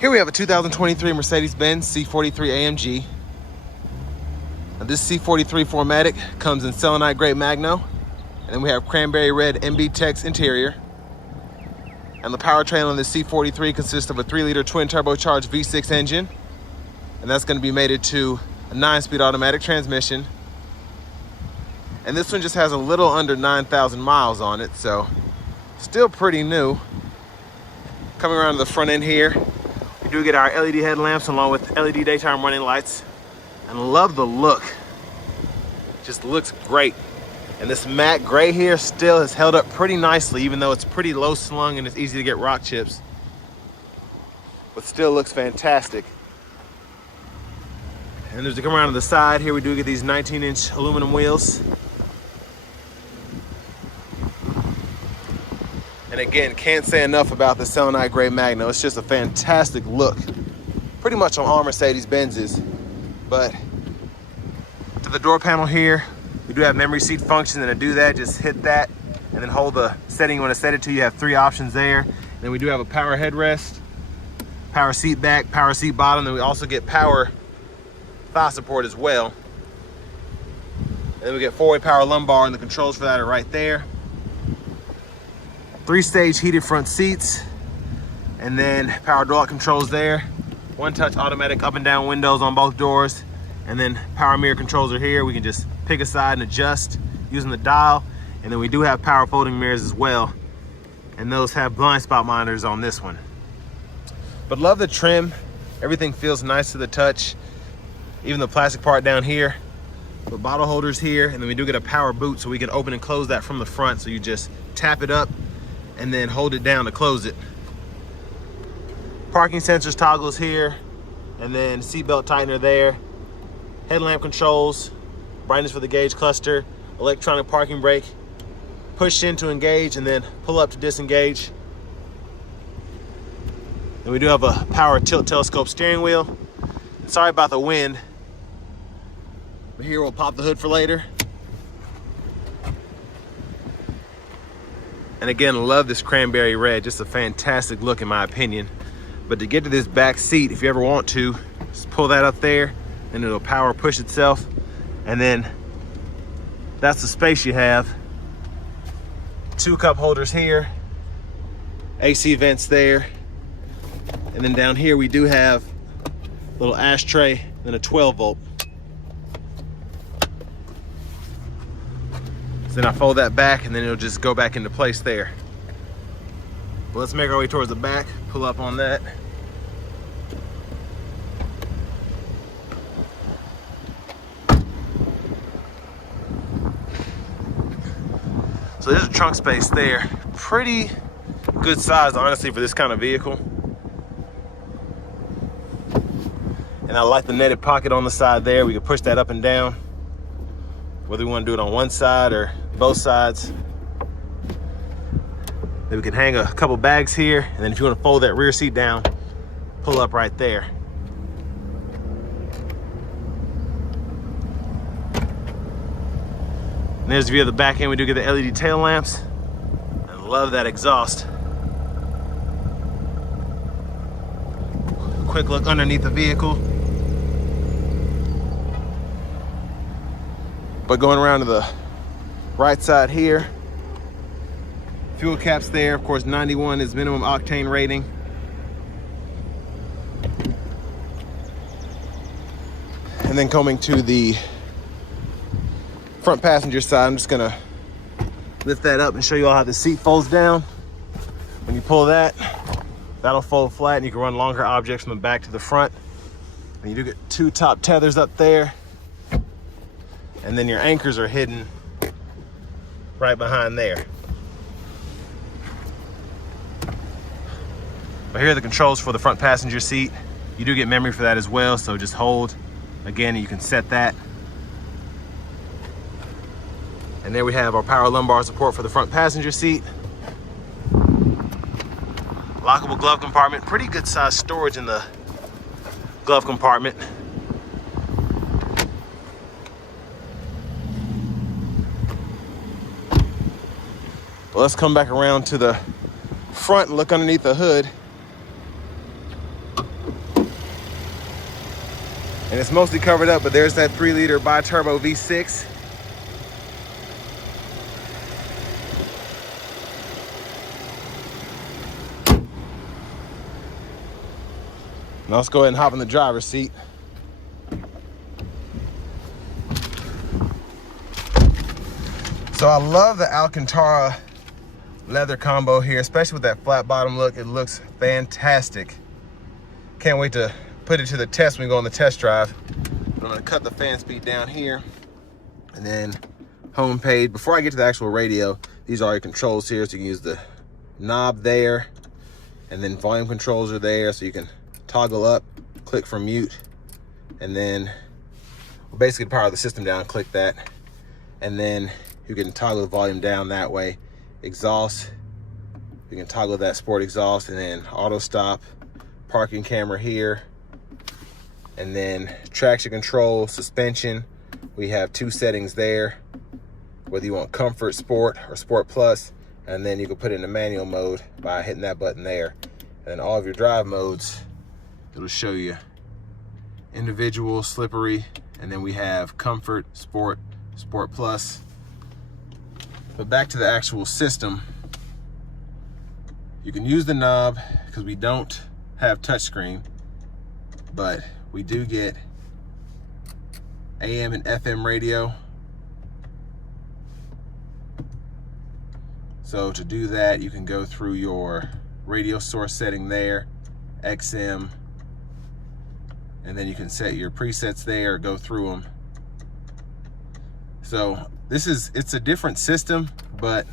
Here we have a 2023 Mercedes-Benz C43 AMG. Now this C43 4MATIC comes in selenite gray magno, and then we have cranberry red MB Tex interior. And the powertrain on this C43 consists of a 3-liter twin turbocharged V6 engine, and that's going to be mated to a 9-speed automatic transmission. And this one just has a little under 9,000 miles on it, so still pretty new. Coming around to the front end here, we do get our LED headlamps along with LED daytime running lights, and love the look. Just looks great. And this matte gray here still has held up pretty nicely, even though it's pretty low slung and it's easy to get rock chips, but still looks fantastic. And as we come around to the side here, we do get these 19-inch aluminum wheels. And again, can't say enough about the selenite gray magno. It's just a fantastic look. Pretty much on all Mercedes-Benzes. But to the door panel here, we do have memory seat function, and to do that, just hit that and then hold the setting you want to set it to. You have 3 options there. And then we do have a power headrest, power seat back, power seat bottom, and we also get power thigh support as well. And then we get 4-way power lumbar, and the controls for that are right there. 3-stage heated front seats, and then power door lock controls there. 1-touch automatic up and down windows on both doors, and then power mirror controls are here. We can just pick a side and adjust using the dial. And then we do have power folding mirrors as well, and those have blind spot monitors on this one. But love the trim. Everything feels nice to the touch, even the plastic part down here. With bottle holders here, and then we do get a power boot, so we can open and close that from the front. So you just tap it up and then hold it down to close it. Parking sensors toggles here, and then seatbelt tightener there. Headlamp controls, brightness for the gauge cluster, electronic parking brake, push in to engage, and then pull up to disengage. And we do have a power tilt telescope steering wheel. Sorry about the wind, but here we'll pop the hood for later. And again, love this cranberry red, just a fantastic look in my opinion. But to get to this back seat, if you ever want to, just pull that up there and it'll power push itself. And then that's the space you have. 2 cup holders here, AC vents there. And then down here we do have a little ashtray and a 12-volt. So then I fold that back, and then it'll just go back into place there. But let's make our way towards the back, pull up on that. So there's a trunk space there. Pretty good size, honestly, for this kind of vehicle. And I like the netted pocket on the side there. We can push that up and down, whether we want to do it on one side or both sides. Then we can hang a couple bags here, and then if you want to fold that rear seat down, pull up right there. And there's the view of the back end. We do get the LED tail lamps. I love that exhaust. Quick look underneath the vehicle. But going around to the right side here, fuel caps there. Of course, 91 is minimum octane rating. And then coming to the front passenger side, I'm just gonna lift that up and show you all how the seat folds down. When you pull that, that'll fold flat, and you can run longer objects from the back to the front. And you do get 2 top tethers up there. And then your anchors are hidden right behind there. But here are the controls for the front passenger seat. You do get memory for that as well, so just hold. Again, you can set that. And there we have our power lumbar support for the front passenger seat. Lockable glove compartment. Pretty good size storage in the glove compartment. But let's come back around to the front and look underneath the hood. And it's mostly covered up, but there's that 3-liter bi-turbo V6. Now let's go ahead and hop in the driver's seat. So I love the Alcantara leather combo here, especially with that flat bottom look. It looks fantastic. Can't wait to put it to the test when we go on the test drive. I'm gonna cut the fan speed down here, and then home page. Before I get to the actual radio, these are your controls here, so you can use the knob there, and then volume controls are there, so you can toggle up, click for mute, and then basically power the system down, click that, and then you can toggle the volume down that way. Exhaust, you can toggle that sport exhaust, and then auto stop, parking camera here, and then traction control, suspension. We have 2 settings there, whether you want comfort, sport, or sport plus, and then you can put it in the manual mode by hitting that button there. And then all of your drive modes, it'll show you individual, slippery, and then we have comfort, sport, sport plus. But back to the actual system, you can use the knob because we don't have touchscreen, but we do get AM and FM radio. So to do that, you can go through your radio source setting there, XM, and then you can set your presets there, go through them. So it's a different system, but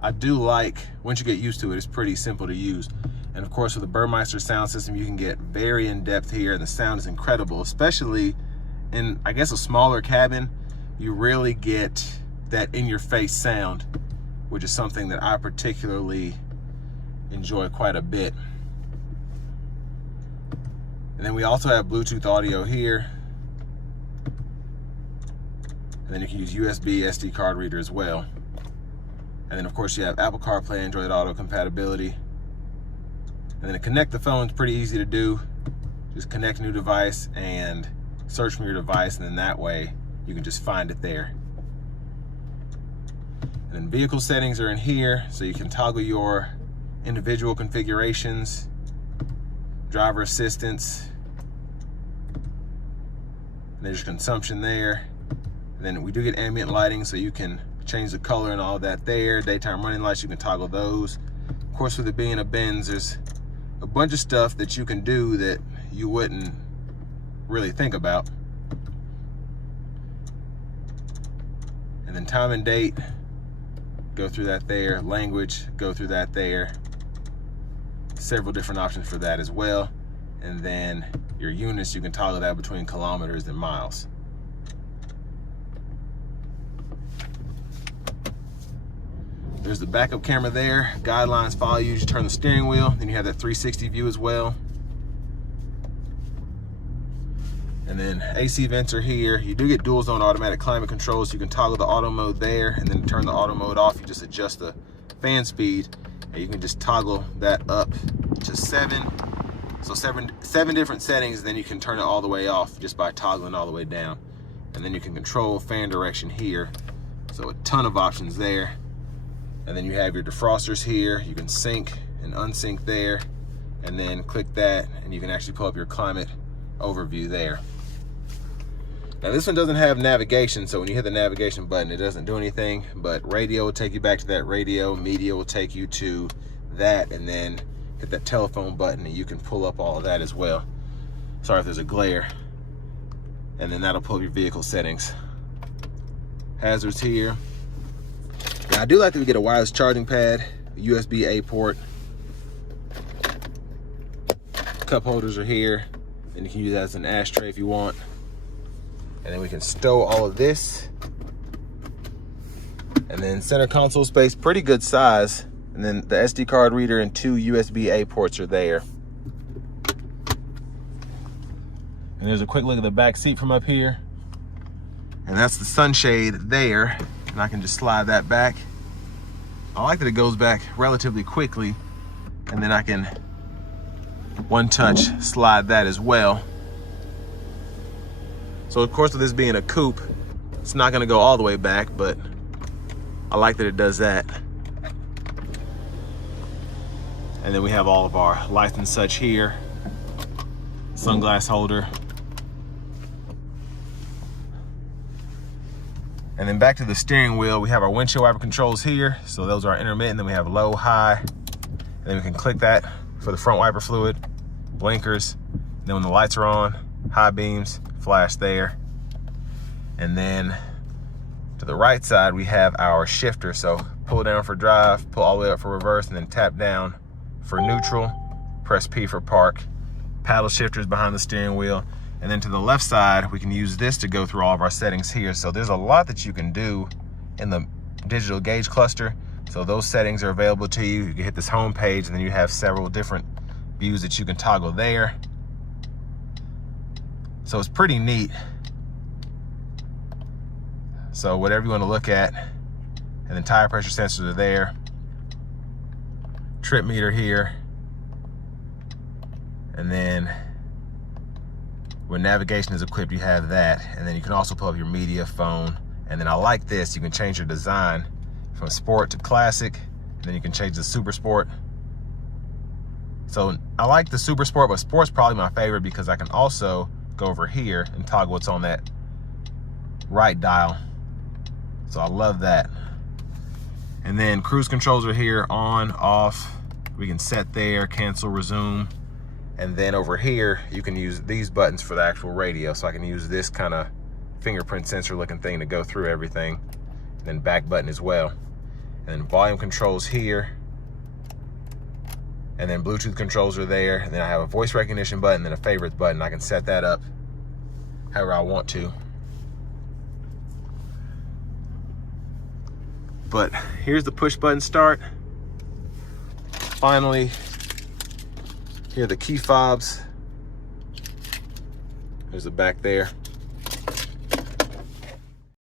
I do like, once you get used to it, it's pretty simple to use. And of course, with the Burmeister sound system, you can get very in-depth here, and the sound is incredible, especially in, I guess, a smaller cabin. You really get that in-your-face sound, which is something that I particularly enjoy quite a bit. And then we also have Bluetooth audio here. And then you can use USB SD card reader as well. And then of course you have Apple CarPlay, Android Auto compatibility. And then to connect the phone is pretty easy to do. Just connect a new device and search from your device, and then that way you can just find it there. And then vehicle settings are in here, so you can toggle your individual configurations, driver assistance, and there's consumption there. And then we do get ambient lighting, so you can change the color and all of that there. Daytime running lights, you can toggle those. Of course, with it being a Benz, there's a bunch of stuff that you can do that you wouldn't really think about. And then time and date, go through that there. Language, go through that there. Several different options for that as well. And then your units, you can toggle that between kilometers and miles. There's the backup camera there. Guidelines follow you as you turn the steering wheel. Then you have that 360 view as well. And then AC vents are here. You do get dual zone automatic climate control, so you can toggle the auto mode there, and then turn the auto mode off. You just adjust the fan speed, and you can just toggle that up to 7. So seven different settings, then you can turn it all the way off just by toggling all the way down. And then you can control fan direction here. So a ton of options there. And then you have your defrosters here. You can sync and unsync there, and then click that, and you can actually pull up your climate overview there. Now this one doesn't have navigation, so when you hit the navigation button, it doesn't do anything, but radio will take you back to that radio, media will take you to that, and then hit that telephone button and you can pull up all of that as well. Sorry if there's a glare. And then that'll pull up your vehicle settings. Hazards here. Now I do like that we get a wireless charging pad, a USB-A port. Cup holders are here, and you can use that as an ashtray if you want. And then we can stow all of this. And then center console space, pretty good size. And then the SD card reader and 2 USB-A ports are there. And there's a quick look at the back seat from up here. And that's the sunshade there. And I can just slide that back. I like that it goes back relatively quickly. And then I can one touch slide that as well. So of course, with this being a coupe, it's not gonna go all the way back, but I like that it does that. And then we have all of our lights and such here. Sunglass holder. And then back to the steering wheel, we have our windshield wiper controls here. So those are intermittent, then we have low, high, and then we can click that for the front wiper fluid, blinkers. And then when the lights are on, high beams, flash there. And then to the right side, we have our shifter. So pull down for drive, pull all the way up for reverse, and then tap down for neutral, press P for park. Paddle shifters behind the steering wheel. And then to the left side, we can use this to go through all of our settings here. So there's a lot that you can do in the digital gauge cluster. So those settings are available to you. You can hit this home page, and then you have several different views that you can toggle there. So it's pretty neat. So whatever you want to look at, and then tire pressure sensors are there. Trip meter here. And then when navigation is equipped, you have that. And then you can also pull up your media, phone. And then I like this, you can change your design from sport to classic. And then you can change the super sport. So I like the super sport, but sport's probably my favorite because I can also go over here and toggle what's on that right dial. So I love that. And then cruise controls are here, on, off. We can set there, cancel, resume. And then over here, you can use these buttons for the actual radio. So I can use this kind of fingerprint sensor looking thing to go through everything. And then back button as well. And then volume controls here. And then Bluetooth controls are there. And then I have a voice recognition button and a favorites button. I can set that up however I want to. But here's the push button start. Finally, here are the key fobs. There's the back there.